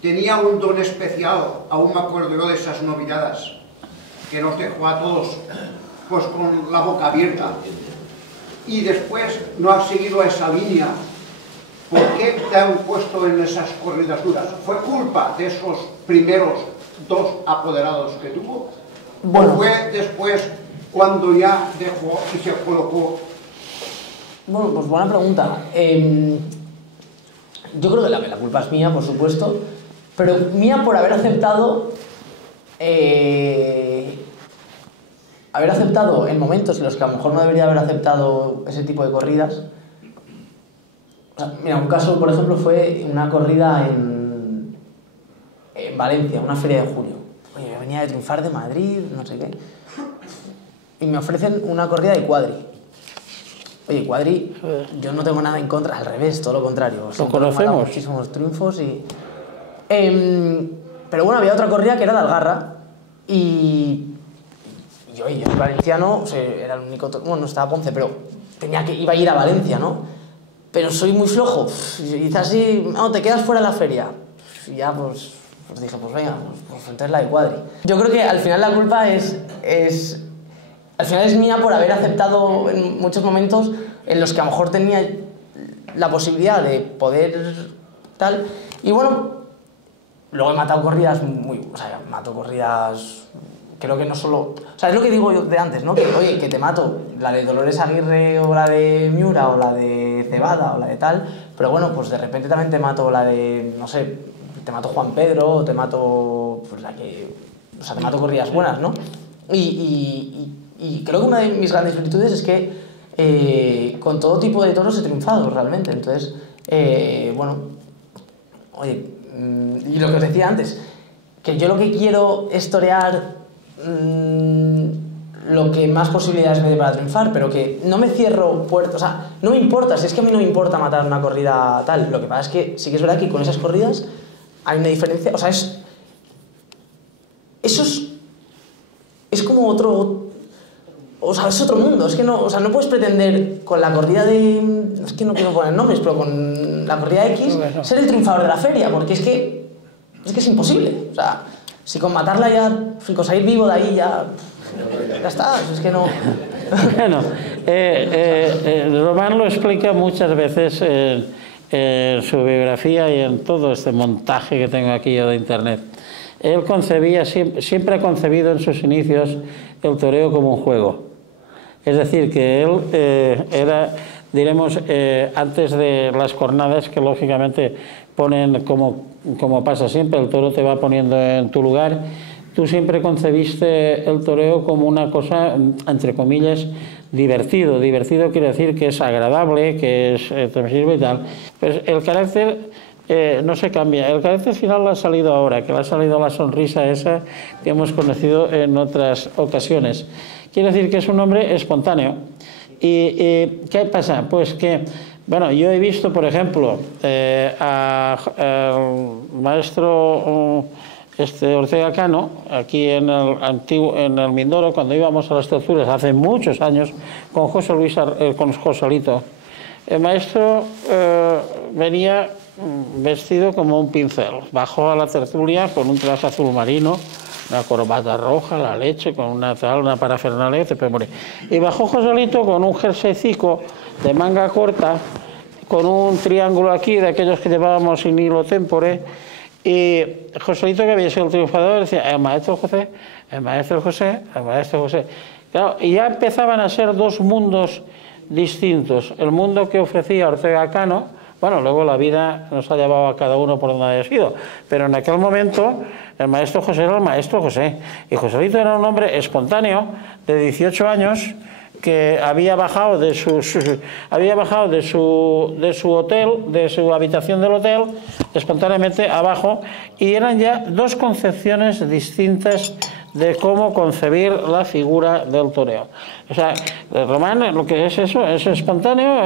Tenía un don especial, aún me acuerdo yo de esas novilladas, que nos dejó a todos pues con la boca abierta, y después no has seguido esa línea. ¿Por qué te han puesto en esas corridas duras? ¿Fue culpa de esos primeros 2 apoderados que tuvo? Bueno. ¿O fue después cuando ya dejó y se colocó Bueno, pues buena pregunta. Yo creo que la culpa es mía, por supuesto, pero mía por haber aceptado en momentos en los que a lo mejor no debería haber aceptado ese tipo de corridas. O sea, mira, un caso, por ejemplo, fue una corrida en Valencia, una feria de julio. Oye, yo venía de triunfar de Madrid, no sé qué, y me ofrecen una corrida de cuadri. Oye, cuadri, yo no tengo nada en contra, al revés, todo lo contrario. Lo conocemos. Muchísimos triunfos y... pero bueno, había otra corrida que era de Algarra y yo soy valenciano, o sea, era el único... Bueno, no estaba Ponce, pero iba a ir a Valencia, ¿no? Pero soy muy flojo, y dice así, no, te quedas fuera de la feria. Y ya, pues dije, pues venga, pues entonces la de cuadri. Yo creo que al final la culpa al final es mía por haber aceptado en muchos momentos en los que a lo mejor tenía la posibilidad de poder tal. Y bueno, luego he matado corridas mato corridas, creo que no solo... O sea, es lo que digo yo de antes, ¿no? Que, oye, que te mato la de Dolores Aguirre o la de Miura o la de Cebada o la de tal, pero bueno, pues de repente también te mato la de, no sé, te mato Juan Pedro o te mato, pues te mato corridas buenas, ¿no? Y creo que una de mis grandes virtudes es que con todo tipo de toros he triunfado realmente. Entonces, bueno, oye, y lo que os decía antes, que yo lo que quiero es torear lo que más posibilidades me dé para triunfar, pero que no me cierro puertas, o sea, no me importa, si es que a mí no me importa matar una corrida tal, lo que pasa es que sí que es verdad que con esas corridas hay una diferencia, o sea, es como otro... O sea, es otro mundo, es que no, o sea, no puedes pretender con la corrida de... Es que no quiero poner nombres, pero con la corrida X ser el triunfador de la feria, porque es que es imposible. O sea, si con matarla ya, si con salir vivo de ahí ya está, es que no... Bueno, Román lo explica muchas veces en su biografía y en todo este montaje que tengo aquí yo de internet. Él concebía, siempre ha concebido en sus inicios el toreo como un juego. Es decir, que él era, diremos, antes de las jornadas que lógicamente ponen, como pasa siempre, el toro te va poniendo en tu lugar, tú siempre concebiste el toreo como una cosa, entre comillas, divertido. Divertido quiere decir que es agradable, que es transmisible y tal. Pues el carácter... no se cambia. El carácter final le ha salido ahora, que le ha salido la sonrisa esa que hemos conocido en otras ocasiones. Quiere decir que es un hombre espontáneo. ¿Y qué pasa? Pues que, bueno, yo he visto, por ejemplo, al maestro Ortega Cano, aquí en el Mindoro, cuando íbamos a las tertulias hace muchos años, con con Joselito. El maestro venía vestido como un pincel, bajó a la tertulia con un traje azul marino, una corbata roja, la leche, con una parafernalia, y bajó Joselito con un jerseycico de manga corta, con un triángulo aquí de aquellos que llevábamos sin hilo témpore, y Joselito, que había sido el triunfador, decía, el maestro José, el maestro José, el maestro José. Claro, y ya empezaban a ser dos mundos distintos, el mundo que ofrecía Ortega Cano. Bueno, luego la vida nos ha llevado a cada uno por donde haya sido, pero en aquel momento el maestro José era el maestro José, y Joselito era un hombre espontáneo de 18 años que había bajado de su hotel, de su habitación del hotel, espontáneamente abajo, y eran ya dos concepciones distintas de cómo concebir la figura del toreo. O sea, Román lo que es eso, es espontáneo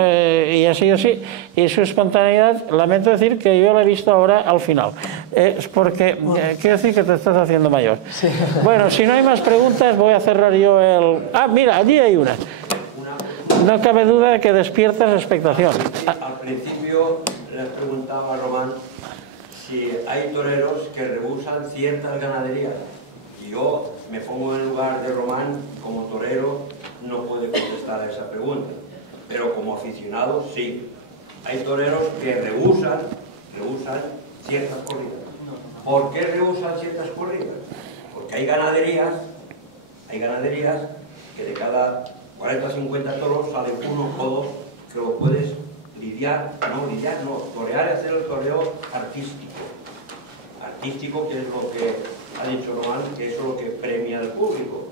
y ha sido así, y su espontaneidad, lamento decir que yo la he visto ahora al final. Es porque, quiero decir que te estás haciendo mayor. Sí. Bueno, si no hay más preguntas, voy a cerrar yo el... Ah, mira, allí hay una. No cabe duda de que despiertas expectación. Al principio les preguntaba a Román si hay toreros que rehusan ciertas ganaderías. Yo me pongo en el lugar de Román, como torero no puede contestar a esa pregunta, pero como aficionado sí. Hay toreros que rehusan ciertas corridas. ¿Por qué rehusan ciertas corridas? Porque hay ganaderías que de cada 40 o 50 toros salen uno o dos que lo puedes torear y hacer el toreo artístico. Artístico, que es lo que ha dicho Román, que eso es lo que premia al público.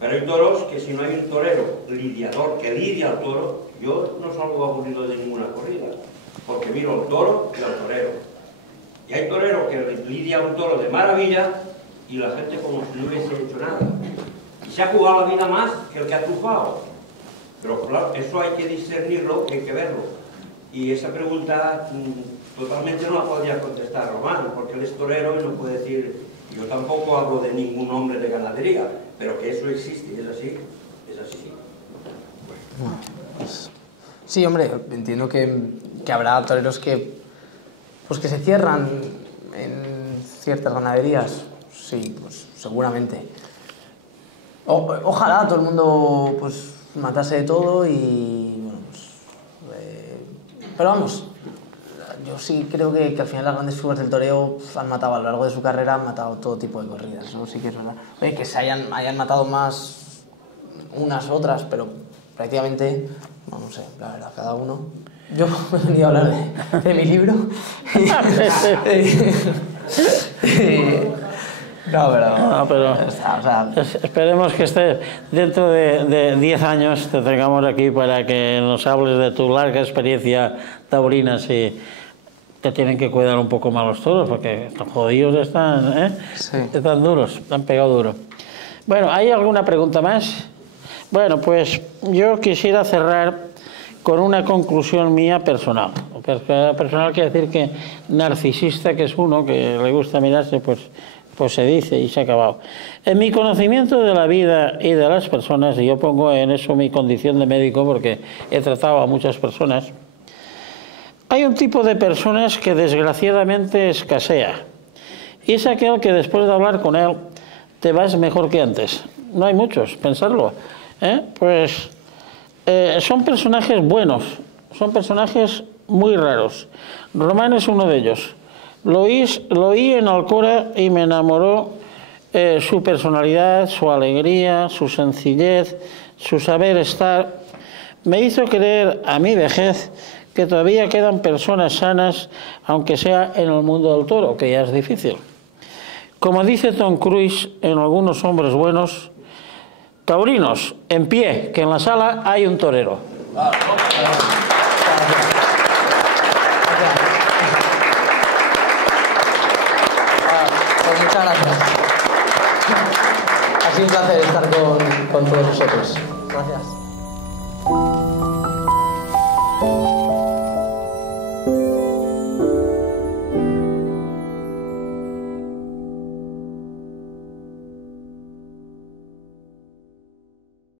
Pero hay toros que si no hay un torero lidiador que lidia al toro, yo no salgo aburrido de ninguna corrida, porque miro al toro y al torero. Y hay toreros que lidia un toro de maravilla y la gente como si no hubiese hecho nada. Y se ha jugado la vida más que el que ha triunfado. Pero claro, eso hay que discernirlo, hay que verlo. Y esa pregunta totalmente no la podría contestar Román, porque él es torero y no puede decir, yo tampoco hablo de ningún hombre de ganadería, pero que eso existe y es así, es así. Sí, hombre, entiendo que habrá toreros que se cierran en ciertas ganaderías, sí, pues seguramente. Ojalá todo el mundo pues matase de todo y bueno, pero vamos, yo sí creo que al final las grandes figuras del toreo han matado a lo largo de su carrera, han matado todo tipo de corridas, eso sí que es verdad. Oye, que se hayan matado más unas otras, pero prácticamente, no sé, la verdad, cada uno. Yo he venido a hablar de mi libro. pero esperemos que dentro de 10 años te tengamos aquí para que nos hables de tu larga experiencia taurina, si te tienen que cuidar un poco más los toros, porque están jodidos, están duros, han pegado duro. Bueno, ¿hay alguna pregunta más? Bueno, pues yo quisiera cerrar con una conclusión mía personal. Personal quiere decir que narcisista, que es uno que le gusta mirarse, pues se dice y se ha acabado. En mi conocimiento de la vida y de las personas, y yo pongo en eso mi condición de médico porque he tratado a muchas personas, hay un tipo de personas que desgraciadamente escasea. Y es aquel que después de hablar con él te vas mejor que antes. No hay muchos, pensarlo. Pues son personajes buenos, son personajes muy raros. Román es uno de ellos. Lo oí en Alcora y me enamoró su personalidad, su alegría, su sencillez, su saber estar. Me hizo creer a mi vejez que todavía quedan personas sanas, aunque sea en el mundo del toro, que ya es difícil. Como dice Tom Cruise en Algunos hombres buenos, taurinos, en pie, que en la sala hay un torero. Pues muchas gracias. Ha sido un placer estar con todos vosotros. Gracias.